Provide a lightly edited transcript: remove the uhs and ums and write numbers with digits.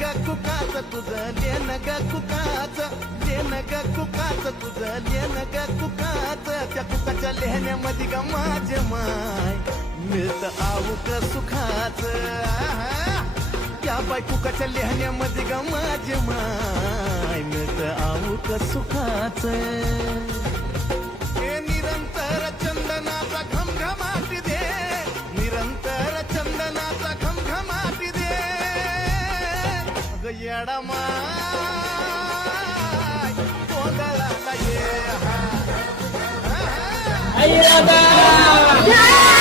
ग कुकाच तुझं लेन ग कुकाच लेन ग कुकाच तुझं लेन ग कुकाच त्या कुकाच्या लेहण्यामध्ये ग माझे माय मिळत आऊक सुखाच त्या बाय कुकाच्या लेहण्यामध्ये ग माझे माय मिळत आऊक सुखाच हे निरंतर चंदनाचा घमघमाटी दे निरंतर चंदनाचा घमघमाटी दे अग येडा माय गोंधळाला ये आई दादा